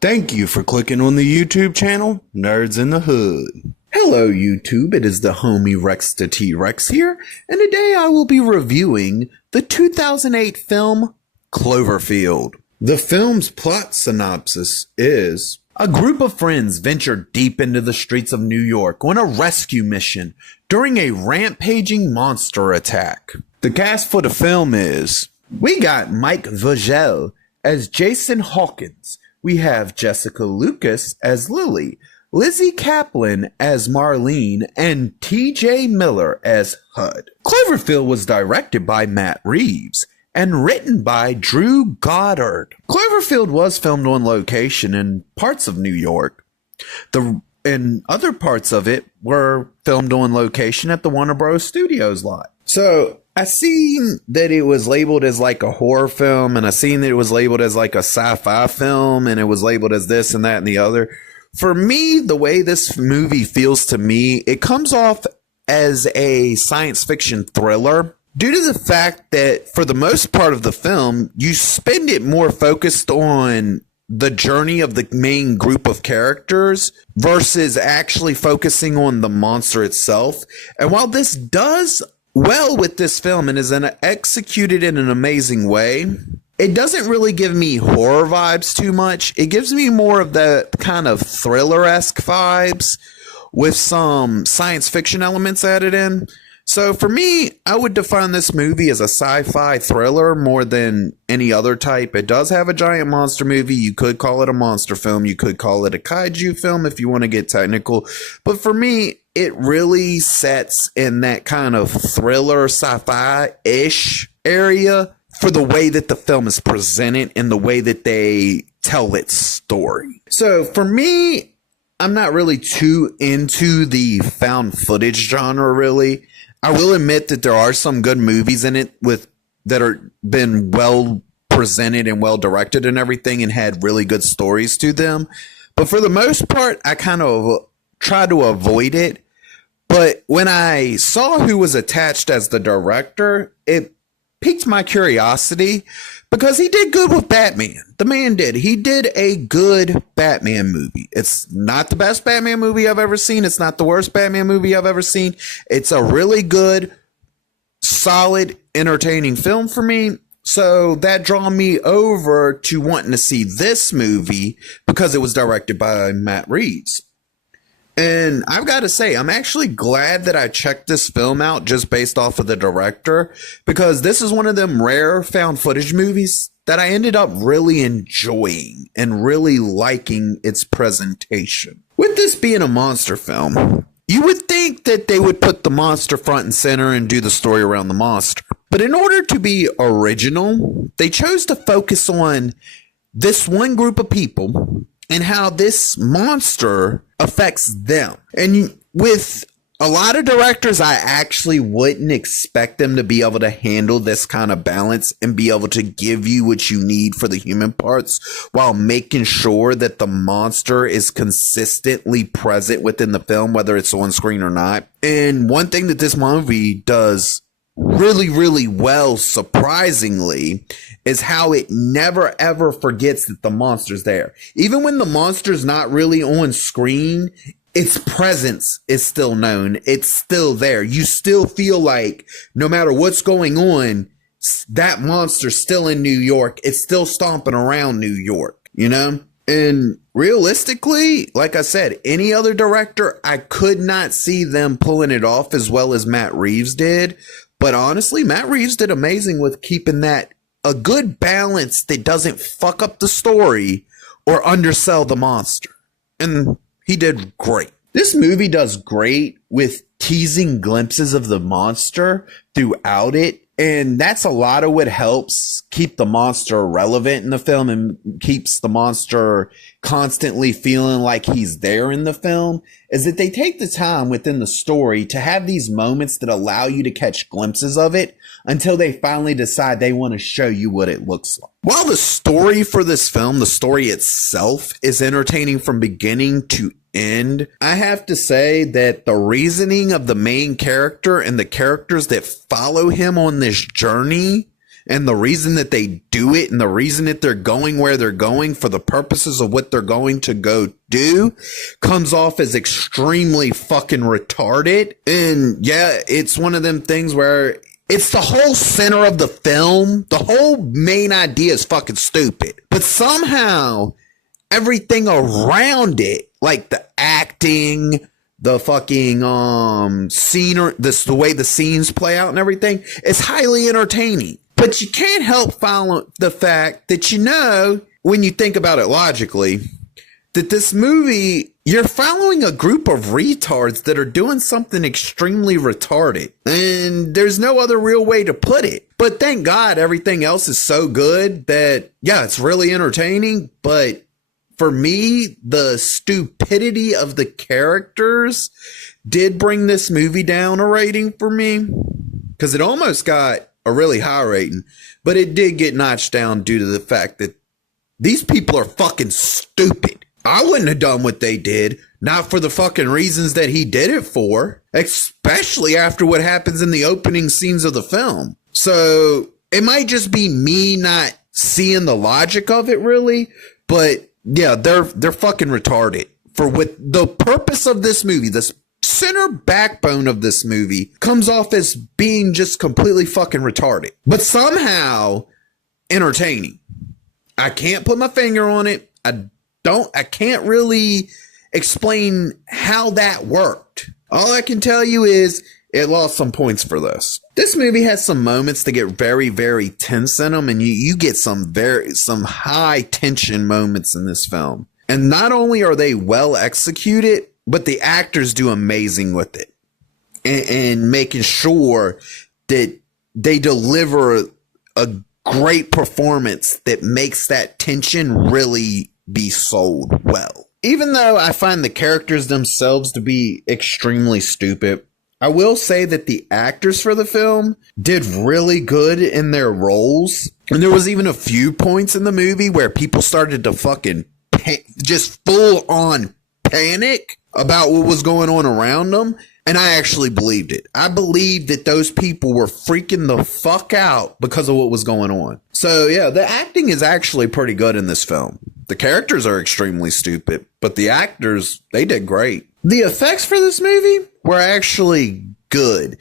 Thank you for clicking on the YouTube channel, Nerds in the Hood. Hello YouTube, it is the homie Rex the T-Rex here, and today I will be reviewing the 2008 film Cloverfield. The film's plot synopsis is: a group of friends venture deep into the streets of New York on a rescue mission during a rampaging monster attack. The cast for the film is: we got Mike Vogel as Jason Hawkins. We have Jessica Lucas as Lily, Lizzie Kaplan as Marlene, and TJ Miller as Hud. Cloverfield was directed by Matt Reeves and written by Drew Goddard. Cloverfield was filmed on location in parts of New York. And other parts of it were filmed on location at the Warner Bros. Studios lot. So I seen that it was labeled as like a horror film, and I seen that it was labeled as like a sci-fi film, and it was labeled as this and that and the other. For me, the way this movie feels to me, it comes off as a science fiction thriller due to the fact that for the most part of the film, you spend it more focused on the journey of the main group of characters versus actually focusing on the monster itself. And while this does well with this film and is executed in an amazing way, it doesn't really give me horror vibes too much. It gives me more of the kind of thriller-esque vibes with some science fiction elements added in. So for me, I would define this movie as a sci-fi thriller more than any other type. It does have a giant monster movie. You could call it a monster film. You could call it a kaiju film if you want to get technical. But for me, it really sets in that kind of thriller sci-fi-ish area for the way that the film is presented and the way that they tell its story. So for me, I'm not really too into the found footage genre, really. I will admit that there are some good movies in it that are been well presented and well directed and everything and had really good stories to them. But for the most part, I kind of try to avoid it. But when I saw who was attached as the director, it piqued my curiosity because he did good with Batman. The man did. He did a good Batman movie. It's not the best Batman movie I've ever seen. It's not the worst Batman movie I've ever seen. It's a really good, solid, entertaining film for me. So that drew me over to wanting to see this movie because it was directed by Matt Reeves. And I've got to say, I'm actually glad that I checked this film out just based off of the director, because this is one of them rare found footage movies that I ended up really enjoying and really liking its presentation. With this being a monster film, you would think that they would put the monster front and center and do the story around the monster. But in order to be original, they chose to focus on this one group of people and how this monster affects them. And with a lot of directors, I actually wouldn't expect them to be able to handle this kind of balance and be able to give you what you need for the human parts while making sure that the monster is consistently present within the film, whether it's on screen or not. And one thing that this movie does really, really well, surprisingly, is how it never ever forgets that the monster's there. Even when the monster's not really on screen, its presence is still known. It's still there. You still feel like no matter what's going on, that monster's still in New York. It's still stomping around New York, you know? And realistically, like I said, any other director, I could not see them pulling it off as well as Matt Reeves did. But honestly, Matt Reeves did amazing with keeping that a good balance that doesn't fuck up the story or undersell the monster. And he did great. This movie does great with teasing glimpses of the monster throughout it. And that's a lot of what helps keep the monster relevant in the film and keeps the monster constantly feeling like he's there in the film, is that they take the time within the story to have these moments that allow you to catch glimpses of it until they finally decide they want to show you what it looks like. While the story for this film, the story itself, is entertaining from beginning to end, I have to say that the reasoning of the main character and the characters that follow him on this journey and the reason that they do it and the reason that they're going where they're going for the purposes of what they're going to go do comes off as extremely fucking retarded. And yeah, it's one of them things where it's the whole center of the film. The whole main idea is fucking stupid, but somehow everything around it, like the acting, the fucking scene, or the way the scenes play out and everything, is highly entertaining. But you can't help follow the fact that, you know, when you think about it logically, that this movie, you're following a group of retards that are doing something extremely retarded. And there's no other real way to put it. But thank God everything else is so good that, yeah, it's really entertaining. But for me, the stupidity of the characters did bring this movie down a rating for me. Because it almost got a really high rating, but it did get notched down due to the fact that these people are fucking stupid. I wouldn't have done what they did, not for the fucking reasons that he did it for, especially after what happens in the opening scenes of the film. So it might just be me not seeing the logic of it really, but yeah, they're fucking retarded for what the purpose of this movie. This center backbone of this movie comes off as being just completely fucking retarded, but somehow entertaining. I can't put my finger on it. I can't really explain how that worked. All I can tell you is it lost some points for this. This movie has some moments that get very, very tense in them, and you get some high tension moments in this film. And not only are they well executed, but the actors do amazing with it, and making sure that they deliver a great performance that makes that tension really be sold well. Even though I find the characters themselves to be extremely stupid, I will say that the actors for the film did really good in their roles. And there was even a few points in the movie where people started to fucking just full on panic about what was going on around them. And I actually believed it. I believed that those people were freaking the fuck out because of what was going on. So yeah, the acting is actually pretty good in this film. The characters are extremely stupid, but the actors, they did great. The effects for this movie were actually good.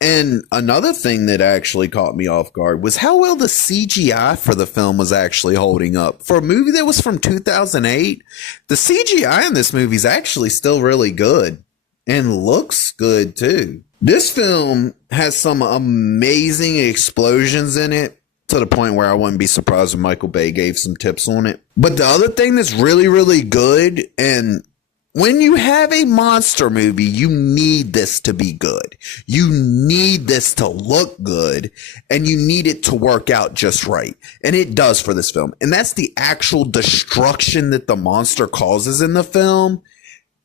And another thing that actually caught me off guard was how well the CGI for the film was actually holding up. For a movie that was from 2008, the CGI in this movie is actually still really good and looks good too. This film has some amazing explosions in it, to the point where I wouldn't be surprised if Michael Bay gave some tips on it. But the other thing that's really, really good, and when you have a monster movie, you need this to be good. You need this to look good, and you need it to work out just right. And it does for this film. And that's the actual destruction that the monster causes in the film.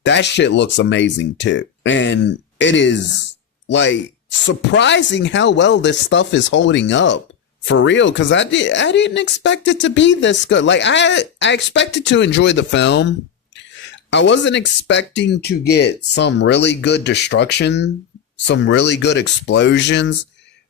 That shit looks amazing too. And it is like surprising how well this stuff is holding up. For real, because I didn't expect it to be this good. Like I expected to enjoy the film. I wasn't expecting to get some really good destruction, some really good explosions,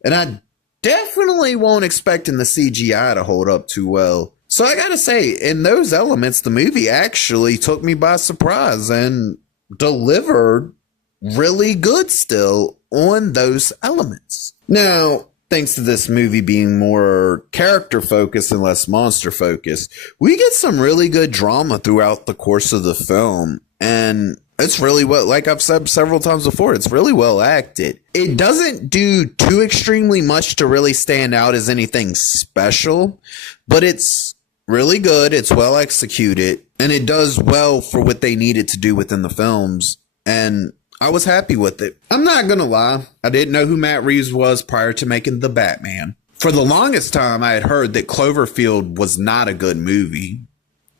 and I definitely won't expecting the CGI to hold up too well. So I gotta say, in those elements, the movie actually took me by surprise and delivered really good still on those elements. Now, thanks to this movie being more character focused and less monster focused, we get some really good drama throughout the course of the film. And it's really well, like I've said several times before, it's really well acted. It doesn't do too extremely much to really stand out as anything special, but it's really good. It's well executed, and it does well for what they needed to do within the films. And I was happy with it. I'm not gonna lie, I didn't know who Matt Reeves was prior to making The Batman. For the longest time, I had heard that Cloverfield was not a good movie,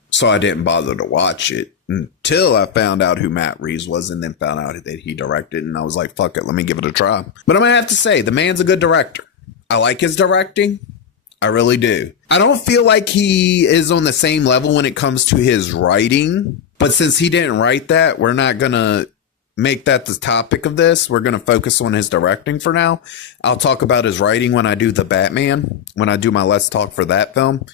so I didn't bother to watch it until I found out who Matt Reeves was, and then found out that he directed, and I was like, fuck it, let me give it a try. But I'm gonna have to say, the man's a good director. I like his directing. I really do. I don't feel like he is on the same level when it comes to his writing, but since he didn't write that, we're not gonna make that the topic of this. We're going to focus on his directing for now. I'll talk about his writing when I do the Batman, when I do my Let's Talk for that film.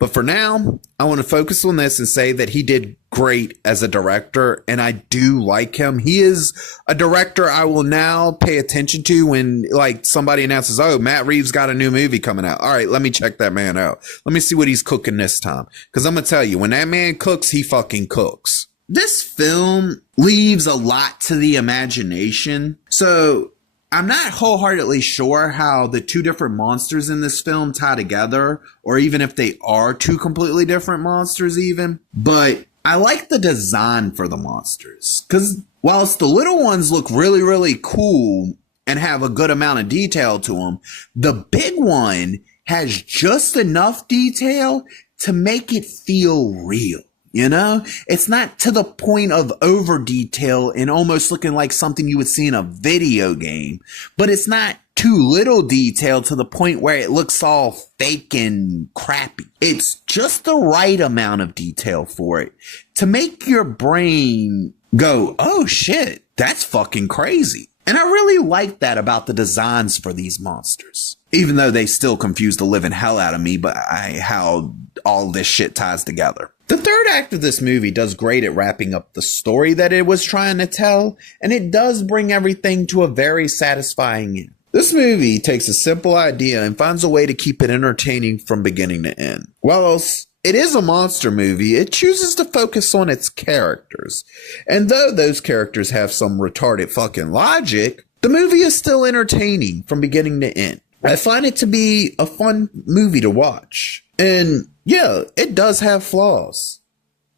But for now, I want to focus on this and say that he did great as a director, and I do like him. He is a director I will now pay attention to when, like, somebody announces, oh, Matt Reeves got a new movie coming out. All right, let me check that man out. Let me see what he's cooking this time. Because I'm going to tell you, when that man cooks, he fucking cooks. This film leaves a lot to the imagination. So I'm not wholeheartedly sure how the two different monsters in this film tie together, or even if they are two completely different monsters even. But I like the design for the monsters, because whilst the little ones look really, really cool and have a good amount of detail to them, the big one has just enough detail to make it feel real. You know, it's not to the point of over detail and almost looking like something you would see in a video game, but it's not too little detail to the point where it looks all fake and crappy. It's just the right amount of detail for it to make your brain go, oh shit, that's fucking crazy. And I really like that about the designs for these monsters, even though they still confuse the living hell out of me by how all this shit ties together. The third act of this movie does great at wrapping up the story that it was trying to tell, and it does bring everything to a very satisfying end. This movie takes a simple idea and finds a way to keep it entertaining from beginning to end. Whilst it is a monster movie, it chooses to focus on its characters. And though those characters have some retarded fucking logic, the movie is still entertaining from beginning to end. I find it to be a fun movie to watch. And yeah, it does have flaws.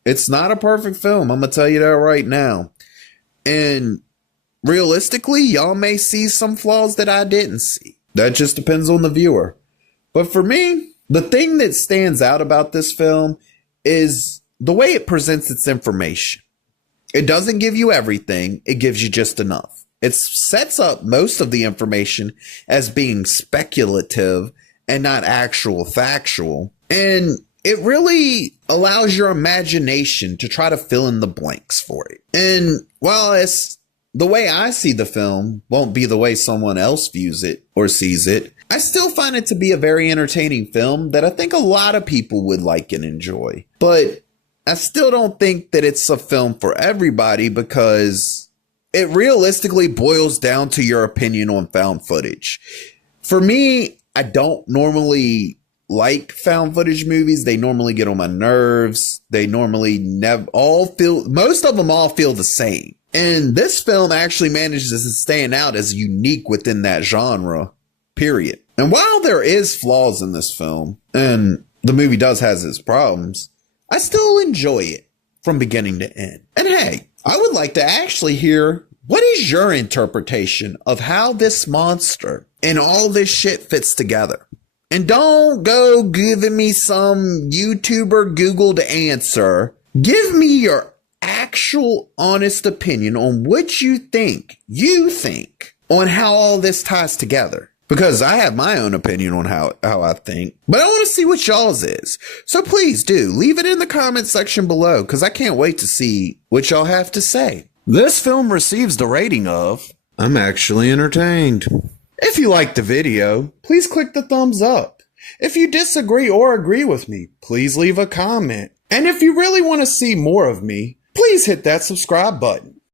It's not a perfect film, I'm gonna tell you that right now. And realistically, y'all may see some flaws that I didn't see. That just depends on the viewer. But for me, the thing that stands out about this film is the way it presents its information. It doesn't give you everything, it gives you just enough. It sets up most of the information as being speculative and not actual factual. And it really allows your imagination to try to fill in the blanks for it. And while it's the way I see the film won't be the way someone else views it or sees it, I still find it to be a very entertaining film that I think a lot of people would like and enjoy. But I still don't think that it's a film for everybody, because it realistically boils down to your opinion on found footage. For me, I don't normally like found footage movies. They normally get on my nerves. They normally most of them all feel the same. And this film actually manages to stand out as unique within that genre, period. And while there is flaws in this film, and the movie does has its problems, I still enjoy it from beginning to end. And hey, I would like to actually hear, what is your interpretation of how this monster and all this shit fits together? And don't go giving me some YouTuber Googled answer. Give me your actual honest opinion on what you think on how all this ties together. Because I have my own opinion on how I think, but I want to see what y'all's is. So please do leave it in the comment section below, because I can't wait to see what y'all have to say. This film receives the rating of, I'm actually entertained. If you liked the video, please click the thumbs up. If you disagree or agree with me, please leave a comment. And if you really want to see more of me, please hit that subscribe button.